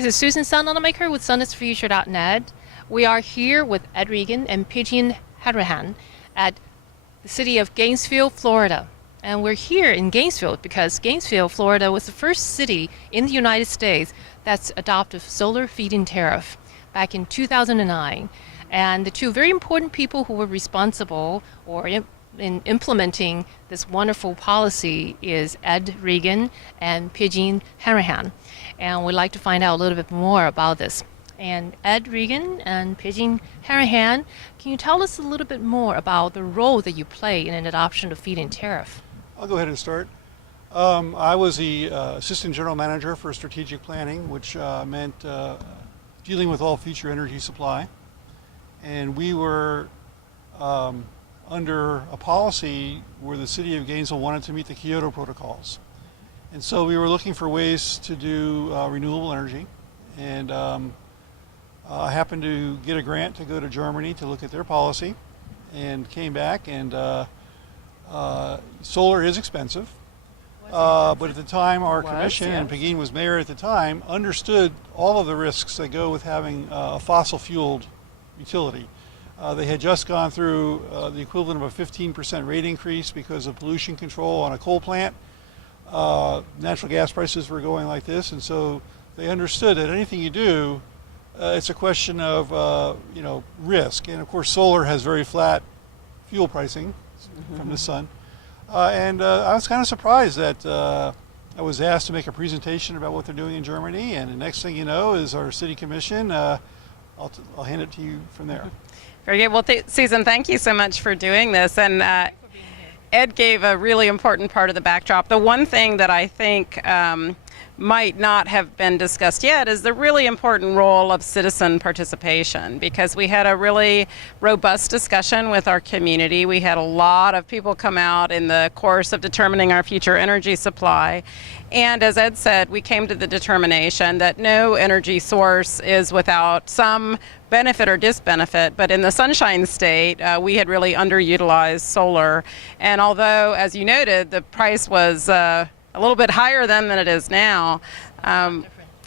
This is Susan Sun Nunamaker with sunisthefuture.net. We are here with Ed Regan and Pegeen Hanrahan at the city of Gainesville, Florida. And we're here in Gainesville because Gainesville, Florida was the first city in the United States that's adopted solar feed-in tariff back in 2009. And the two very important people who were responsible in implementing this wonderful policy is Ed Regan and Pegeen Hanrahan. And we'd like to find out a little bit more about this. And Ed Regan and Pegeen Hanrahan, can you tell us a little bit more about the role that you play in an adoption of feed-in tariff? I'll go ahead and start. I was the Assistant General Manager for Strategic Planning, which meant dealing with all future energy supply. And we were under a policy where the city of Gainesville wanted to meet the Kyoto protocols. And so we were looking for ways to do renewable energy. And I happened to get a grant to go to Germany to look at their policy and came back, and solar is expensive. But at the time, our commission, and Pegeen was mayor at the time, understood all of the risks that go with having a fossil-fueled utility. They had just gone through the equivalent of a 15% rate increase because of pollution control on a coal plant. Natural gas prices were going like this, and so they understood that anything you do, it's a question of risk. And of course, solar has very flat fuel pricing from the sun. I was kind of surprised that I was asked to make a presentation about what they're doing in Germany, and the next thing you know is our city commission. I'll hand it to you from there. Very good. Well, Susan, thank you so much for doing this. And Ed gave a really important part of the backdrop. The one thing that I think might not have been discussed yet is the really important role of citizen participation, because we had a really robust discussion with our community. We had a lot of people come out in the course of determining our future energy supply. And as Ed said, we came to the determination that no energy source is without some benefit or disbenefit, but in the Sunshine State, we had really underutilized solar. And although, as you noted, the price was a little bit higher then than it is now.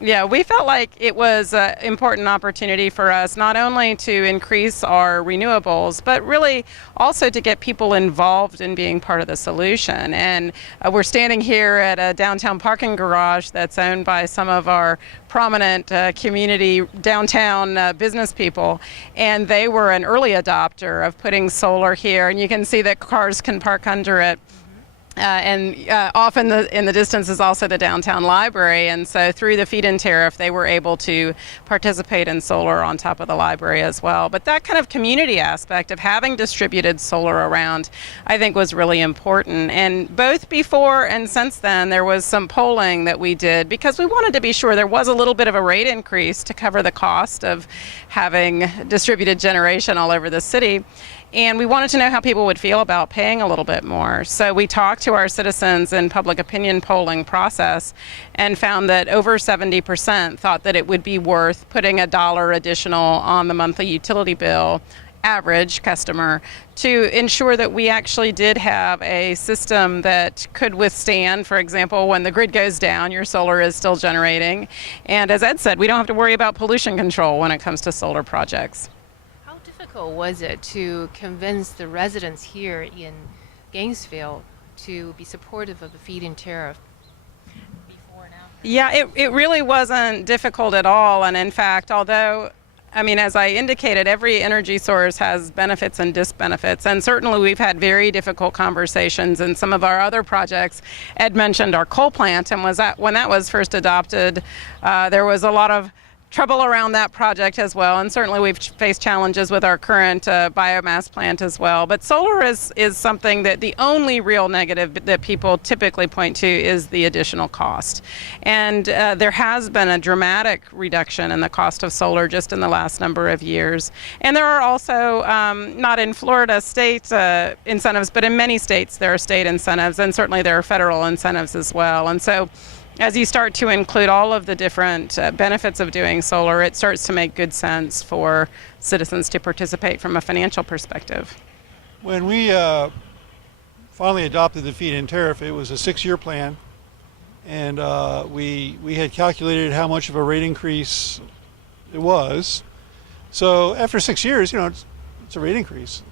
Yeah, we felt like it was an important opportunity for us not only to increase our renewables, but really also to get people involved in being part of the solution. And we're standing here at a downtown parking garage that's owned by some of our prominent community downtown business people, and they were an early adopter of putting solar here, and you can see that cars can park under it. Off in the distance is also the downtown library, and so through the feed-in tariff they were able to participate in solar on top of the library as well. But that kind of community aspect of having distributed solar around, I think, was really important. And both before and since then there was some polling that we did because we wanted to be sure there was a little bit of a rate increase to cover the cost of having distributed generation all over the city. And we wanted to know how people would feel about paying a little bit more. So we talked to our citizens in public opinion polling process and found that over 70% thought that it would be worth putting $1 additional on the monthly utility bill, average customer, to ensure that we actually did have a system that could withstand, for example, when the grid goes down, your solar is still generating. And as Ed said, we don't have to worry about pollution control when it comes to solar projects. Was it to convince the residents here in Gainesville to be supportive of the feed-in tariff before and after? Yeah, it really wasn't difficult at all. And in fact, although, I mean, as I indicated, every energy source has benefits and disbenefits. And certainly we've had very difficult conversations in some of our other projects. Ed mentioned our coal plant, and when that was first adopted, there was a lot of trouble around that project as well, and certainly we've faced challenges with our current biomass plant as well. But solar is something that the only real negative that people typically point to is the additional cost. And there has been a dramatic reduction in the cost of solar just in the last number of years. And there are also, not in Florida state incentives, but in many states there are state incentives, and certainly there are federal incentives as well. And so as you start to include all of the different benefits of doing solar, it starts to make good sense for citizens to participate from a financial perspective. When we finally adopted the feed-in tariff, it was a 6-year plan. and we had calculated how much of a rate increase it was. So after 6 years, it's a rate increase.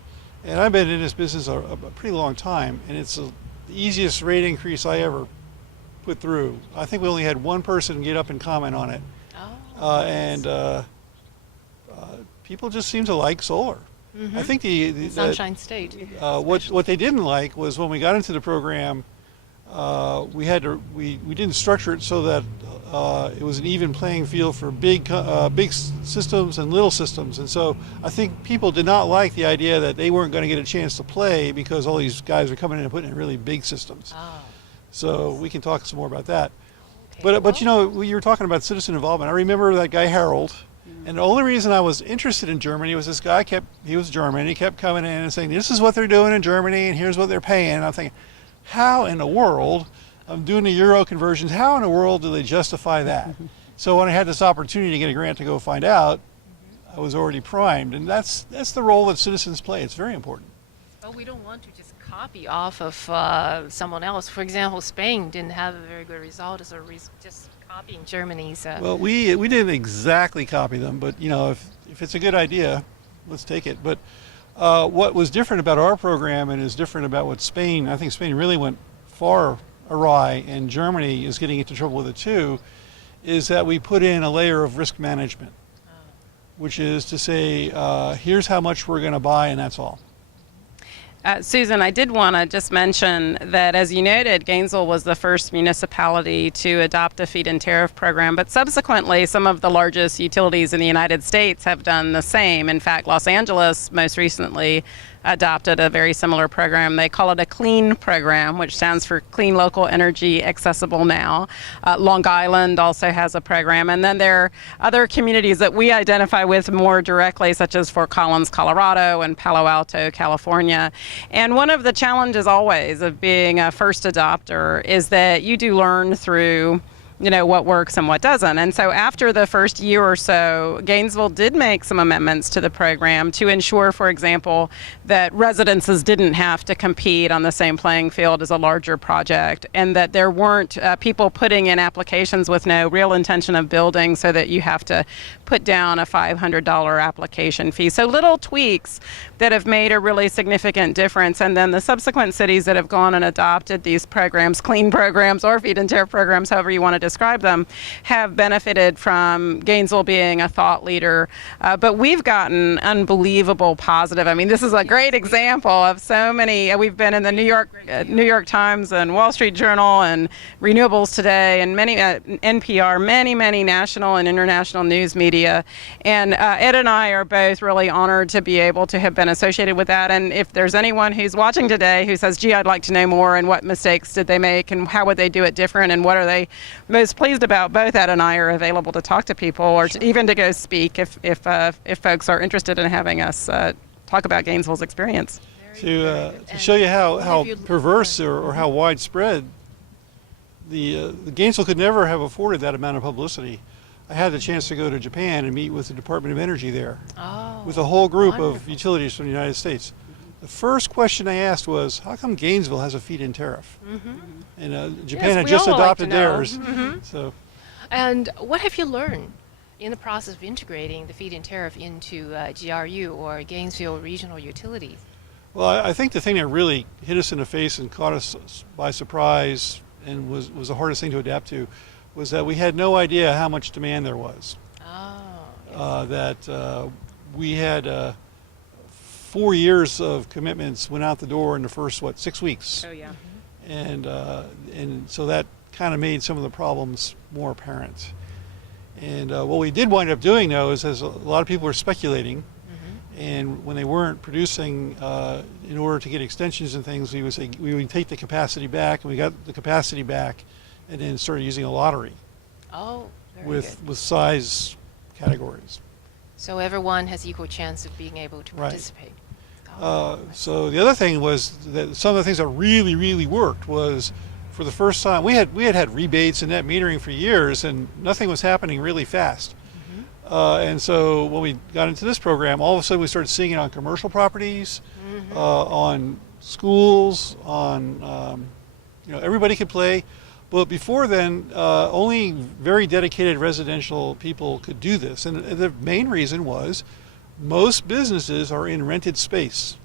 And I've been in this business a pretty long time, and it's the easiest rate increase I ever put through. I think we only had one person get up and comment on it. And people just seem to like solar. Mm-hmm. I think the Sunshine State. what they didn't like was when we got into the program, we didn't structure it so that it was an even playing field for big systems and little systems, and so I think people did not like the idea that they weren't going to get a chance to play because all these guys are coming in and putting in really big systems. So we can talk some more about that. Okay, But you were talking about citizen involvement. I remember that guy Harold. And the only reason I was interested in Germany was this guy he was German, he kept coming in and saying, this is what they're doing in Germany and here's what they're paying. And I'm thinking, how in the world, I'm doing the euro conversions, how in the world do they justify that? So when I had this opportunity to get a grant to go find out, I was already primed. And that's the role that citizens play. It's very important. Well, we don't want to just copy off of someone else. For example, Spain didn't have a very good result as just copying Germany's. Well, we didn't exactly copy them, but if it's a good idea, let's take it. But what was different about our program and is different about what I think Spain really went far awry, and Germany is getting into trouble with it too, is that we put in a layer of risk management, which is to say, here's how much we're going to buy, and that's all. Susan, I did want to just mention that, as you noted, Gainesville was the first municipality to adopt a feed-in-tariff program, but subsequently some of the largest utilities in the United States have done the same. In fact, Los Angeles most recently adopted a very similar program. They call it a CLEAN program, which stands for Clean Local Energy Accessible Now. Long Island also has a program. And then there are other communities that we identify with more directly, such as Fort Collins, Colorado, and Palo Alto, California. And one of the challenges always of being a first adopter is that you do learn through what works and what doesn't. And so after the first year or so, Gainesville did make some amendments to the program to ensure, for example, that residences didn't have to compete on the same playing field as a larger project, and that there weren't people putting in applications with no real intention of building, so that you have to put down a $500 application fee. So little tweaks that have made a really significant difference. And then the subsequent cities that have gone and adopted these programs, clean programs or feed-in-tariff programs, however you want to describe them, have benefited from Gainesville being a thought leader. But we've gotten unbelievable positive. I mean, this is a great example of so many. We've been in the New York Times and Wall Street Journal and Renewables Today and many NPR, many national and international news media. And Ed and I are both really honored to be able to have been associated with that. And if there's anyone who's watching today who says, gee, I'd like to know more, and what mistakes did they make and how would they do it different and what are they most pleased about, both Ed and I are available to talk to people or even to go speak if folks are interested in having us talk about Gainesville's experience. To show you how perverse or how widespread the Gainesville could never have afforded that amount of publicity. I had the chance to go to Japan and meet with the Department of Energy there, with a whole group of utilities from the United States. The first question I asked was, how come Gainesville has a feed-in tariff? And Japan had just adopted theirs. So, and what have you learned in the process of integrating the feed-in tariff into GRU or Gainesville Regional Utility? Well, I think the thing that really hit us in the face and caught us by surprise and was the hardest thing to adapt to was that we had no idea how much demand there was. We had 4 years of commitments went out the door in the first 6 weeks. Oh yeah. And so that kind of made some of the problems more apparent. And what we did wind up doing, though, is as a lot of people were speculating, and when they weren't producing in order to get extensions and things, we would say we would take the capacity back, and we got the capacity back, and then started using a lottery. With size categories. So everyone has equal chance of being able to participate. So the other thing was that some of the things that really worked was, for the first time, we had rebates and net metering for years, and nothing was happening really fast. And so when we got into this program, all of a sudden we started seeing it on commercial properties, on schools, on everybody could play. But before then, only very dedicated residential people could do this. And the main reason was most businesses are in rented space.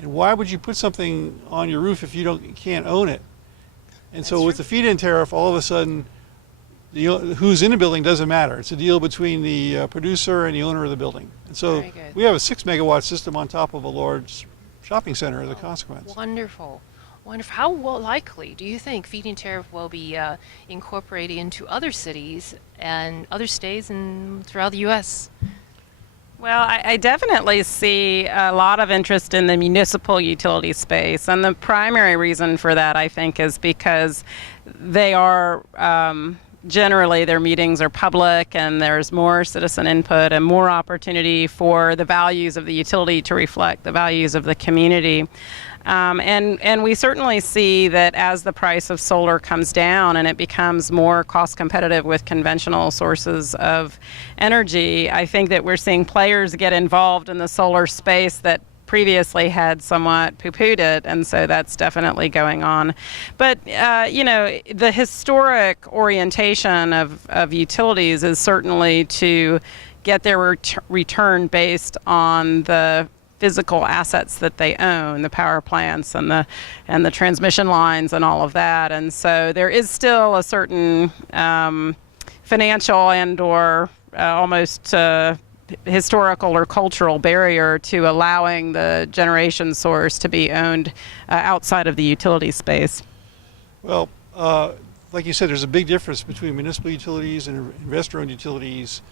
And why would you put something on your roof if you can't own it? And so with the feed-in tariff, all of a sudden, who's in the building doesn't matter. It's a deal between the producer and the owner of the building. And so we have a 6 megawatt system on top of a large shopping center as a consequence. Wonderful. Wonderful. How likely do you think feed-in tariff will be incorporated into other cities and other states and throughout the U.S.? Well, I definitely see a lot of interest in the municipal utility space, and the primary reason for that, I think, is because they are generally their meetings are public, and there's more citizen input and more opportunity for the values of the utility to reflect the values of the community. And we certainly see that as the price of solar comes down and it becomes more cost competitive with conventional sources of energy, I think that we're seeing players get involved in the solar space that previously had somewhat poo-pooed it, and so that's definitely going on. But, the historic orientation of utilities is certainly to get their return based on the physical assets that they own, the power plants and the transmission lines and all of that. And so there is still a certain financial and or almost historical or cultural barrier to allowing the generation source to be owned outside of the utility space. Well, like you said, there's a big difference between municipal utilities and investor-owned utilities.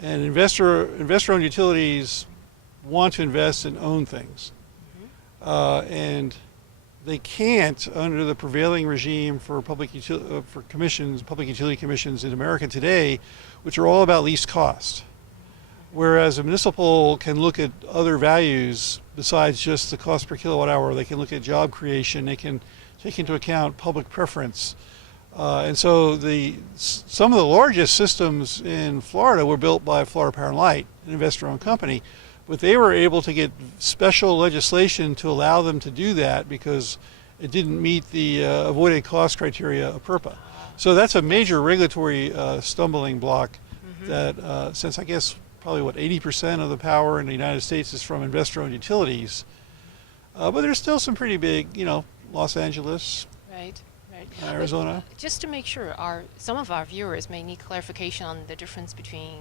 And investor-owned utilities want to invest and own things. And they can't under the prevailing regime for public utility commissions in America today, which are all about least cost. Whereas a municipal can look at other values besides just the cost per kilowatt hour. They can look at job creation. They can take into account public preference. And so some of the largest systems in Florida were built by Florida Power and Light, an investor-owned company. But they were able to get special legislation to allow them to do that because it didn't meet the avoided cost criteria of PURPA. So that's a major regulatory stumbling block that since I guess probably 80% of the power in the United States is from investor-owned utilities. But there's still some pretty big, Los Angeles, Right. Arizona. Just to make sure, some of our viewers may need clarification on the difference between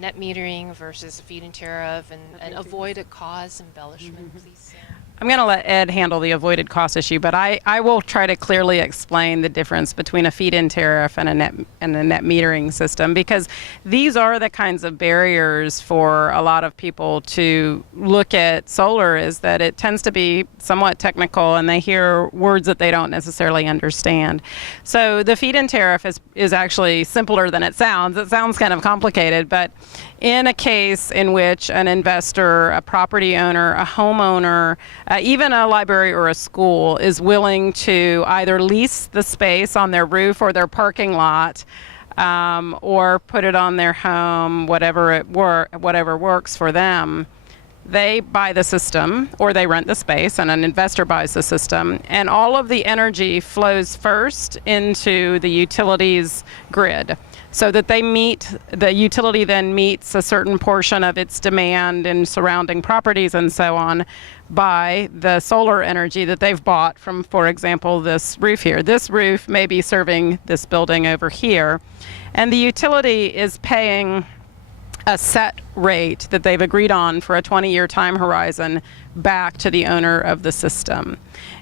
net metering versus feed-in tariff and avoided cost embellishment, please. I'm going to let Ed handle the avoided cost issue, but I will try to clearly explain the difference between a feed-in tariff and a net metering system, because these are the kinds of barriers for a lot of people to look at solar, is that it tends to be somewhat technical and they hear words that they don't necessarily understand. So the feed-in tariff is actually simpler than it sounds. It sounds kind of complicated, but in a case in which an investor, a property owner, a homeowner, even a library or a school is willing to either lease the space on their roof or their parking lot, or put it on their home, whatever works for them, they buy the system or they rent the space and an investor buys the system, and all of the energy flows first into the utility's grid, so that the utility then meets a certain portion of its demand in surrounding properties and so on by the solar energy that they've bought from, for example, this roof here. This roof may be serving this building over here, and the utility is paying a set rate that they've agreed on for a 20-year time horizon back to the owner of the system.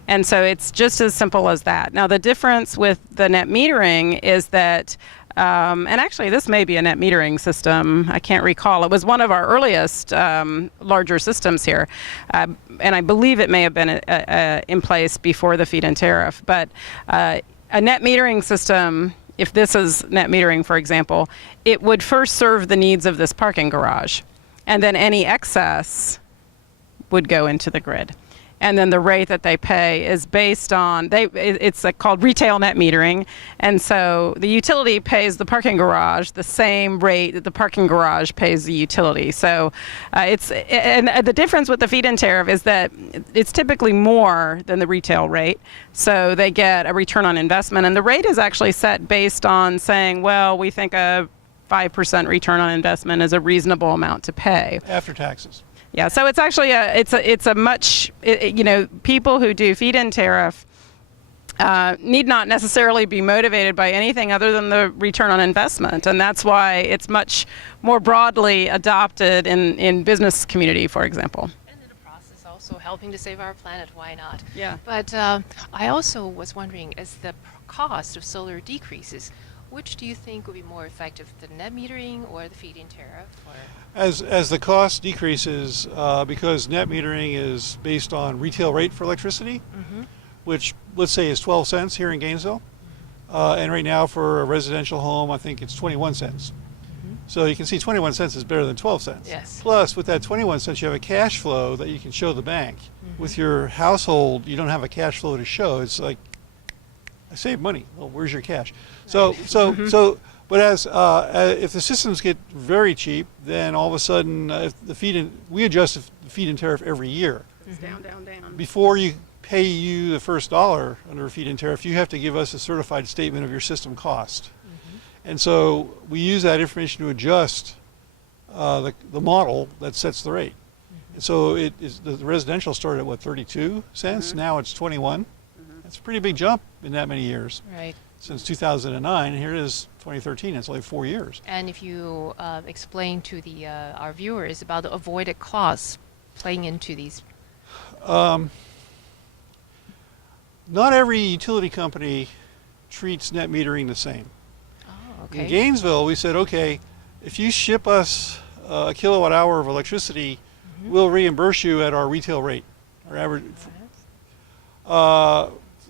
And so it's just as simple as that. Now, the difference with the net metering is that and actually, this may be a net metering system. I can't recall. It was one of our earliest larger systems here. And I believe it may have been in place before the feed-in tariff. But a net metering system, if this is net metering, for example, it would first serve the needs of this parking garage. And then any excess would go into the grid. and then the rate that they pay is based on, it's called retail net metering, and so the utility pays the parking garage the same rate that the parking garage pays the utility. So and the difference with the feed-in tariff is that it's typically more than the retail rate, so they get a return on investment, and the rate is actually set based on saying, well, we think a 5% return on investment is a reasonable amount to pay. After taxes. Yeah, so it's actually people who do feed-in tariff need not necessarily be motivated by anything other than the return on investment, and that's why it's much more broadly adopted in business community, for example. And in the process, also helping to save our planet. Why not? Yeah. But I also was wondering, as the cost of solar decreases, which do you think would be more effective, the net metering or the feed-in tariff? Or? As the cost decreases, because net metering is based on retail rate for electricity, which let's say is 12 cents here in Gainesville, and right now for a residential home, I think it's 21 cents. So you can see 21 cents is better than 12 cents. Yes. Plus, with that 21 cents, you have a cash flow that you can show the bank. With your household, you don't have a cash flow to show. It's like, I save money. Well, where's your cash? But if the systems get very cheap, then all of a sudden, we adjust the feed-in tariff every year. It's down, down, down. Before you pay you the first dollar under a feed-in tariff, you have to give us a certified statement of your system cost. And so we use that information to adjust the model that sets the rate. And so the residential started at 32 cents. Now it's 21. That's a pretty big jump in that many years. Right. Since 2009, and here it is 2013. It's only 4 years. And if you explain to our viewers about the avoided costs playing into these. Not every utility company treats net metering the same. Oh, okay. In Gainesville, we said, okay, if you ship us a kilowatt hour of electricity, we'll reimburse you at our retail rate, our average.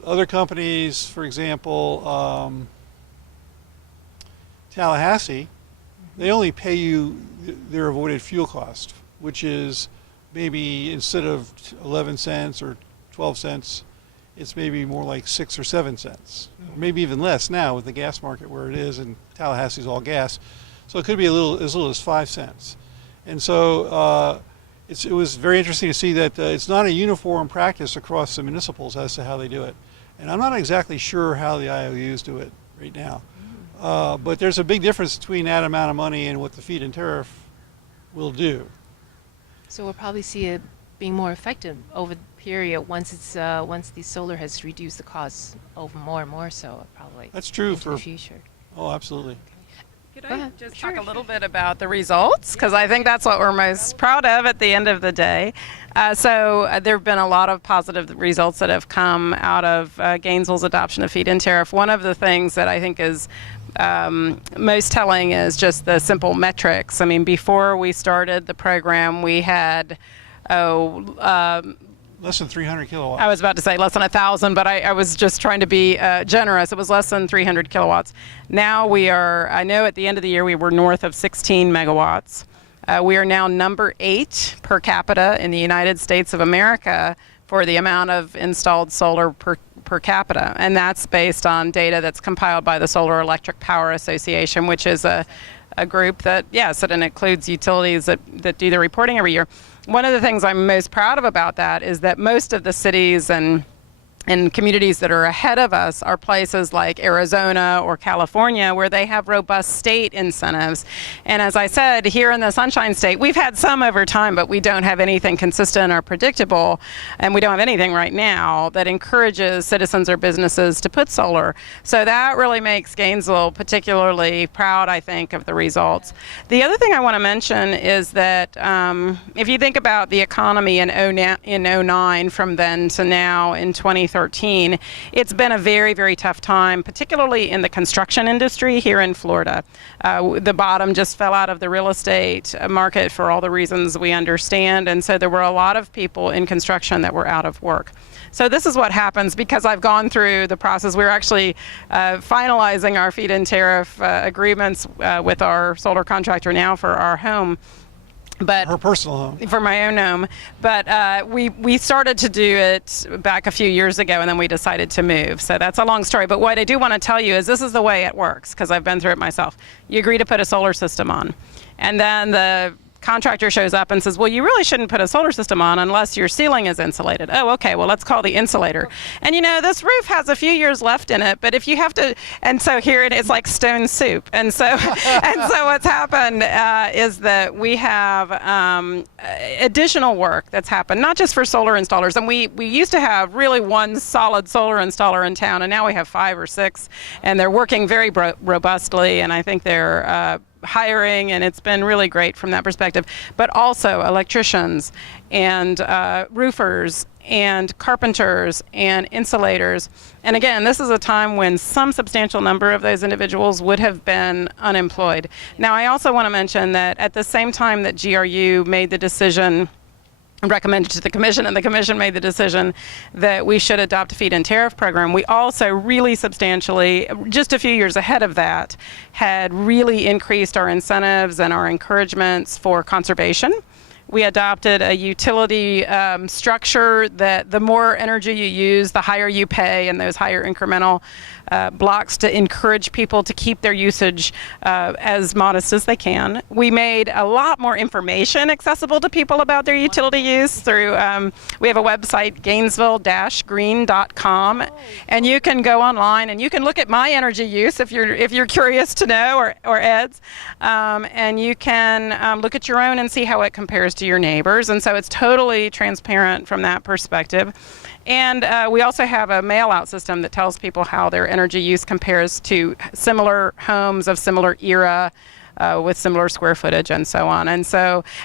Other companies, for example, Tallahassee, they only pay you their avoided fuel cost, which is maybe instead of 11 cents or 12 cents, it's maybe more like 6 or 7 cents, or maybe even less now with the gas market where it is, and Tallahassee's all gas. So it could be as little as 5 cents. And so it was very interesting to see that it's not a uniform practice across the municipals as to how they do it. And I'm not exactly sure how the IOUs do it right now. But there's a big difference between that amount of money and what the feed-in tariff will do. So we'll probably see it being more effective over the period once the solar has reduced the costs over more and more. So probably. That's true into for the future. Oh, absolutely. Could Go I ahead. just Sure. talk a little bit about the results? Because I think that's what we're most proud of at the end of the day. So there have been a lot of positive results that have come out of Gainesville's adoption of feed-in tariff. One of the things that I think is most telling is just the simple metrics. I mean, before we started the program, we had Less than 300 kilowatts. I was about to say less than 1,000, but I was just trying to be generous. It was less than 300 kilowatts. Now I know at the end of the year we were north of 16 megawatts. We are now number 8 per capita in the United States of America for the amount of installed solar per capita. And that's based on data that's compiled by the Solar Electric Power Association, which is a group that, yes, it includes utilities that do the reporting every year. One of the things I'm most proud of about that is that most of the cities and communities that are ahead of us are places like Arizona or California, where they have robust state incentives. And as I said, here in the Sunshine State, we've had some over time, but we don't have anything consistent or predictable, and we don't have anything right now that encourages citizens or businesses to put solar. So that really makes Gainesville particularly proud, I think, of the results. The other thing I want to mention is that if you think about the economy in 2009 from then to now in 2013, it's been a very, very tough time, particularly in the construction industry here in Florida. The bottom just fell out of the real estate market for all the reasons we understand, and so there were a lot of people in construction that were out of work. So this is what happens because I've gone through the process. We're actually finalizing our feed-in tariff agreements with our solar contractor now for our home. But her personal home. For my own home. But we started to do it back a few years ago, and then we decided to move. So that's a long story. But what I do want to tell you is this is the way it works, because I've been through it myself. You agree to put a solar system on, and then the contractor shows up and says, well, you really shouldn't put a solar system on unless your ceiling is insulated. Oh, okay, well, let's call the insulator. And you know, this roof has a few years left in it, but if you have to, and so here it is like stone soup. And so, what's happened is that we have additional work that's happened, not just for solar installers. And we used to have really one solid solar installer in town, and now we have 5 or 6, and they're working very robustly, and I think they're hiring, and it's been really great from that perspective. But also electricians and roofers and carpenters and insulators. And again, this is a time when some substantial number of those individuals would have been unemployed. Now, I also want to mention that at the same time that GRU made the decision, recommended to the commission, and the commission made the decision that we should adopt a feed-in-tariff program, we also really substantially, just a few years ahead of that, had really increased our incentives and our encouragements for conservation. We adopted a utility structure that the more energy you use, the higher you pay, and those higher incremental blocks to encourage people to keep their usage as modest as they can. We made a lot more information accessible to people about their utility use through, we have a website, Gainesville-green.com, and you can go online and you can look at my energy use if you're curious to know, or Ed's, and you can look at your own and see how it compares to your neighbors. And so it's totally transparent from that perspective. And we also have a mail-out system that tells people how their energy use compares to similar homes of similar era with similar square footage and so on. And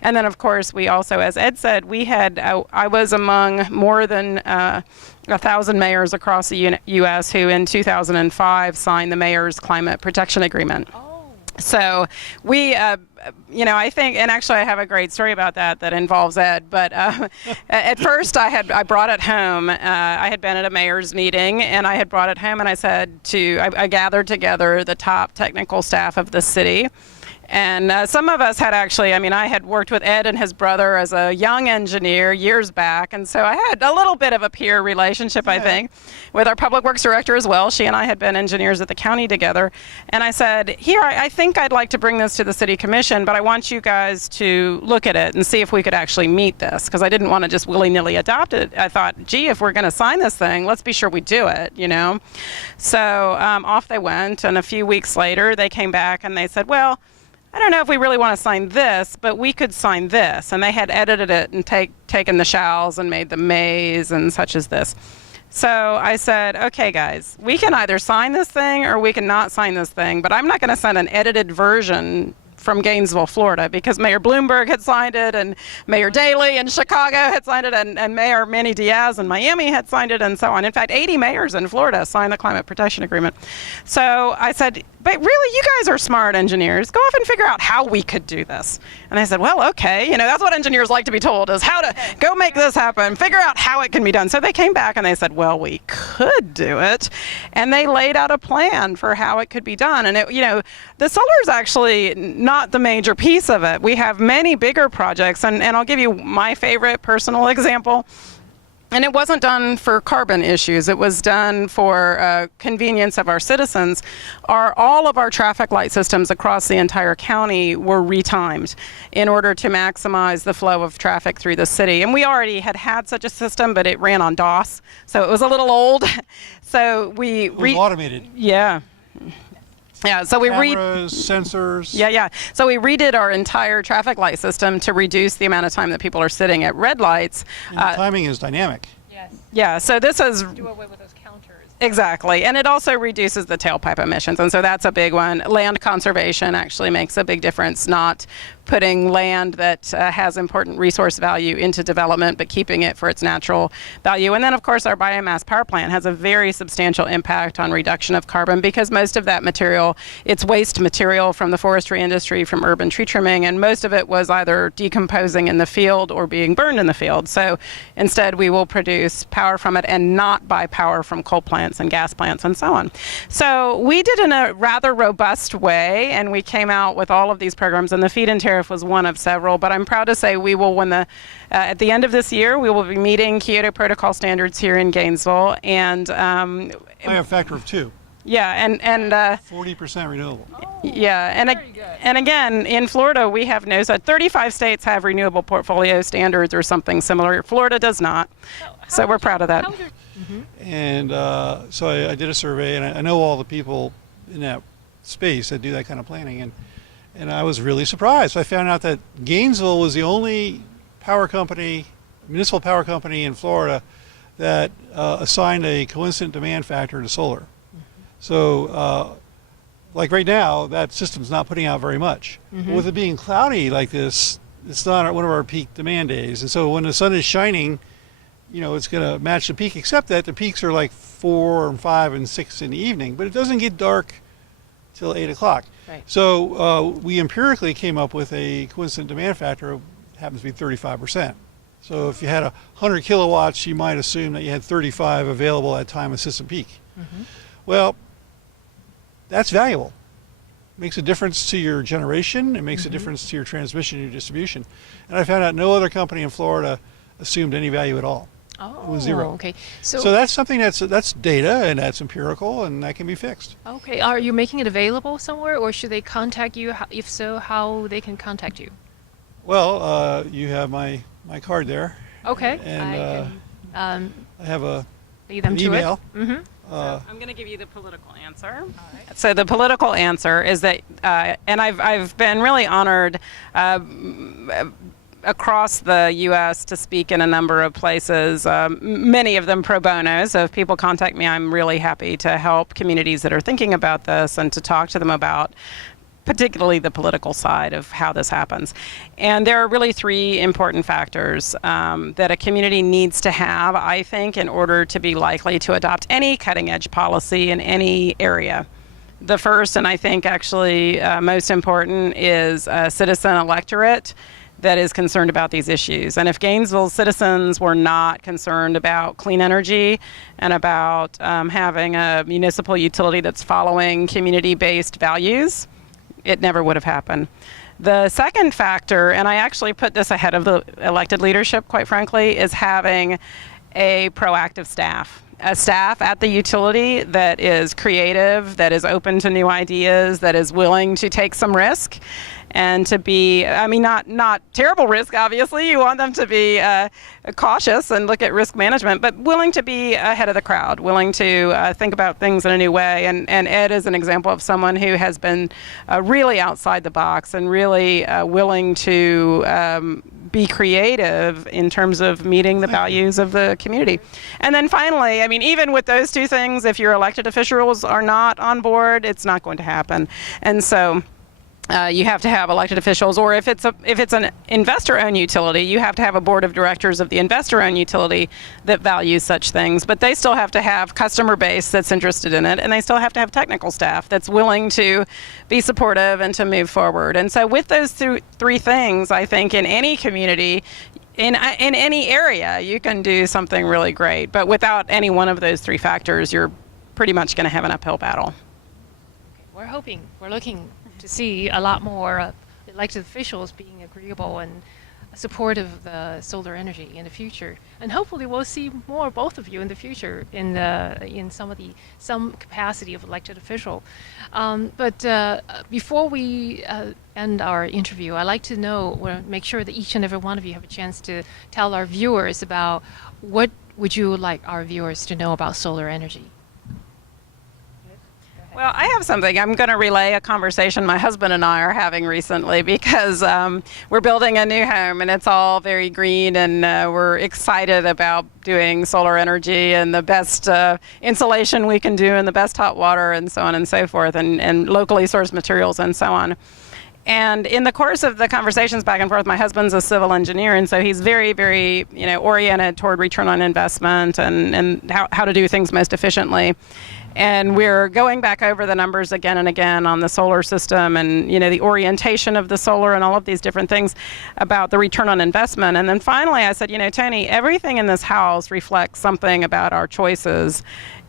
then of course we also, as Ed said, we had, I was among more than 1,000 mayors across the U.S. who in 2005 signed the Mayor's Climate Protection Agreement. So we, I think, and actually I have a great story about that involves Ed, but at first I brought it home. I had been at a mayor's meeting, and I had brought it home, and I said I gathered together the top technical staff of the city. And some of us had actually, I had worked with Ed and his brother as a young engineer years back, and so I had a little bit of a peer relationship, I think, with our public works director as well. She and I had been engineers at the county together. And I said, here, I think I'd like to bring this to the city commission, but I want you guys to look at it and see if we could actually meet this, because I didn't want to just willy-nilly adopt it. I thought, gee, if we're going to sign this thing, let's be sure we do it, So off they went, and a few weeks later, they came back and they said, well, I don't know if we really want to sign this, but we could sign this. And they had edited it and taken the shalls and made the mays and such as this. So I said, okay, guys, we can either sign this thing or we can not sign this thing, but I'm not going to send an edited version from Gainesville, Florida, because Mayor Bloomberg had signed it, and Mayor Daley in Chicago had signed it, and Mayor Manny Diaz in Miami had signed it, and so on. In fact, 80 mayors in Florida signed the Climate Protection Agreement. So I said, but really, you guys are smart engineers. Go off and figure out how we could do this. And they said, well, okay. That's what engineers like to be told, is how to go make this happen, figure out how it can be done. So they came back and they said, well, we could do it. And they laid out a plan for how it could be done. And, the solar is actually not the major piece of it. We have many bigger projects. And I'll give you my favorite personal example. And it wasn't done for carbon issues. It was done for convenience of our citizens. All of our traffic light systems across the entire county were retimed in order to maximize the flow of traffic through the city. And we already had such a system, but it ran on DOS, so it was a little old. So it was automated. Yeah. Yeah, so Cameras, sensors. Yeah. So we redid our entire traffic light system to reduce the amount of time that people are sitting at red lights. And the timing is dynamic. Yes. Yeah, so this is... Do away with those counters. Exactly, and it also reduces the tailpipe emissions, and so that's a big one. Land conservation actually makes a big difference, not putting land that has important resource value into development, but keeping it for its natural value. And then, of course, our biomass power plant has a very substantial impact on reduction of carbon, because most of that material, it's waste material from the forestry industry, from urban tree trimming, and most of it was either decomposing in the field or being burned in the field. So instead, we will produce power from it and not buy power from coal plants and gas plants and so on. So we did in a rather robust way, and we came out with all of these programs, and the Feed-In-Tariff Feed-In-Tariff was one of several, but I'm proud to say we will, at the end of this year, we will be meeting Kyoto Protocol standards here in Gainesville, and I have a factor of 2. yeah, and 40% renewable. yeah, and again, in Florida, we have 35 states have renewable portfolio standards or something similar. Florida does not, so we're proud of that. And so I did a survey, and I know all the people in that space that do that kind of planning, and I was really surprised. I found out that Gainesville was the only municipal power company in Florida that assigned a coincident demand factor to solar. So, like right now, that system's not putting out very much. But with it being cloudy like this, it's not one of our peak demand days. And so when the sun is shining, it's going to match the peak, except that the peaks are like 4 and 5 and 6 in the evening, but it doesn't get dark till 8 o'clock. Right. So we empirically came up with a coincident demand factor of happens to be 35%. So if you had 100 kilowatts, you might assume that you had 35 available at time of system peak. Well, that's valuable. It makes a difference to your generation. It makes a difference to your transmission and your distribution. And I found out no other company in Florida assumed any value at all. Oh, It was 0. okay. So that's something that's data, and that's empirical, and that can be fixed. Okay, are you making it available somewhere, or should they contact you? If so, how they can contact you? Well, you have my card there. Okay, And I I have lead them an to email. it. I'm going to give you the political answer. So the political answer is that, and I've been really honored across the U.S. to speak in a number of places, many of them pro bono. So if people contact me, I'm really happy to help communities that are thinking about this and to talk to them about particularly the political side of how this happens. And there are really 3 important factors that a community needs to have, I think, in order to be likely to adopt any cutting-edge policy in any area. The first, and I think actually most important, is a citizen electorate that is concerned about these issues. And if Gainesville's citizens were not concerned about clean energy and about having a municipal utility that's following community-based values, it never would have happened. The second factor, and I actually put this ahead of the elected leadership, quite frankly, is having a proactive staff. A staff at the utility that is creative, that is open to new ideas, that is willing to take some risk and to be, not terrible risk, obviously. You want them to be cautious and look at risk management, but willing to be ahead of the crowd, willing to think about things in a new way. And Ed is an example of someone who has been really outside the box and really willing to be creative in terms of meeting the values of the community. And then finally, even with those 2 things, if your elected officials are not on board, it's not going to happen. And so you have to have elected officials, or if it's an investor-owned utility, you have to have a board of directors of the investor-owned utility that values such things. But they still have to have customer base that's interested in it, and they still have to have technical staff that's willing to be supportive and to move forward. And so with those 3 things, I think in any community, in any area, you can do something really great. But without any one of those 3 factors, you're pretty much going to have an uphill battle. We're looking to see a lot more elected officials being agreeable and supportive of the solar energy in the future, and hopefully we'll see more of both of you in the future in some capacity of elected official. But before we end our interview, I'd like to make sure that each and every one of you have a chance to tell our viewers about what would you like our viewers to know about solar energy. Well, I have something. I'm going to relay a conversation my husband and I are having recently because we're building a new home and it's all very green, and we're excited about doing solar energy and the best insulation we can do and the best hot water and so on and so forth, and locally sourced materials and so on. And in the course of the conversations back and forth, my husband's a civil engineer, and so he's very, very oriented toward return on investment and how to do things most efficiently. And we're going back over the numbers again and again on the solar system and, the orientation of the solar and all of these different things about the return on investment. And then finally I said, Tony, everything in this house reflects something about our choices.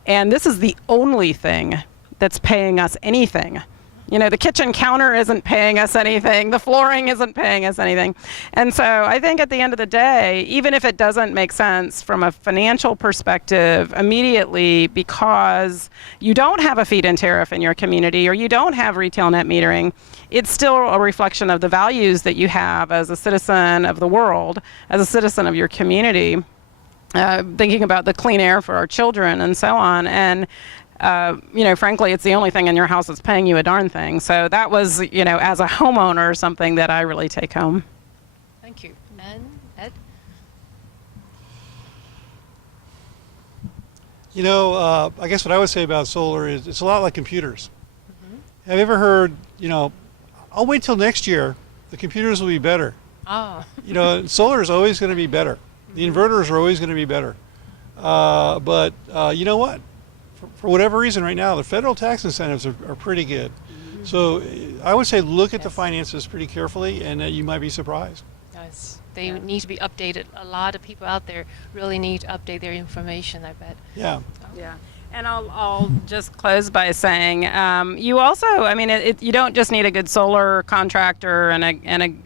And this is the only thing that's paying us anything You know, the kitchen counter isn't paying us anything. The flooring isn't paying us anything. And so I think at the end of the day, even if it doesn't make sense from a financial perspective immediately because you don't have a feed-in tariff in your community or you don't have retail net metering, it's still a reflection of the values that you have as a citizen of the world, as a citizen of your community, thinking about the clean air for our children and so on. And you know, frankly, it's the only thing in your house that's paying you a darn thing. So that was, you know, as a homeowner, something that I really take home. Thank you. And Ed? You know, I guess what I would say about solar is it's a lot like computers. Have you ever heard, you know, I'll wait till next year, the computers will be better. Oh. You know, solar is always going to be better. The inverters are always going to be better. But you know what? For whatever reason right now, the federal tax incentives are pretty good. So I would say look at the finances pretty carefully and you might be surprised. Yes. They need to be updated. A lot of people out there really need to update their information, I bet. Yeah. Yeah. And I'll just close by saying, you also, I mean, you don't just need a good solar contractor and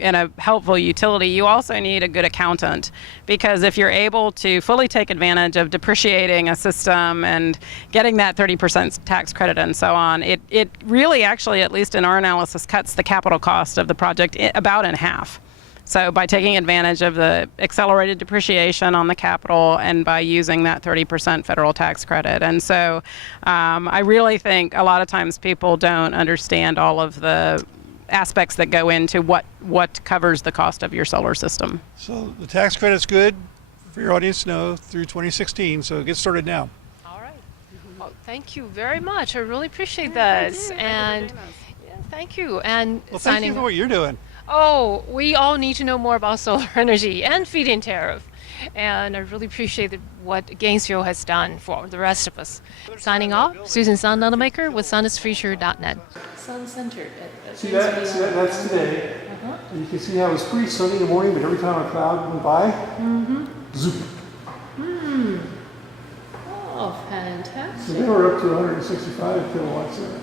a helpful utility. You also need a good accountant, because if you're able to fully take advantage of depreciating a system and getting that 30% tax credit and so on, it really actually, at least in our analysis, cuts the capital cost of the project about in half. So by taking advantage of the accelerated depreciation on the capital and by using that 30% federal tax credit. And so I really think a lot of times people don't understand all of the aspects that go into what covers the cost of your solar system. So the tax credit's good for your audience to know through 2016, so get started now. All right. Well, thank you very much. I really appreciate this. And yeah, thank you. And Well, thank you for what you're doing. Oh, we all need to know more about solar energy and feed-in tariff. And I really appreciate what Gainesville has done for the rest of us. Signing off, Susan Sun Nunamaker with sunisthefuture.net. Sun Center. See that's today. And you can see how it was pretty sunny in the morning, but every time a cloud went by, zoop. Oh, fantastic. So they were up to 165 kilowatts there.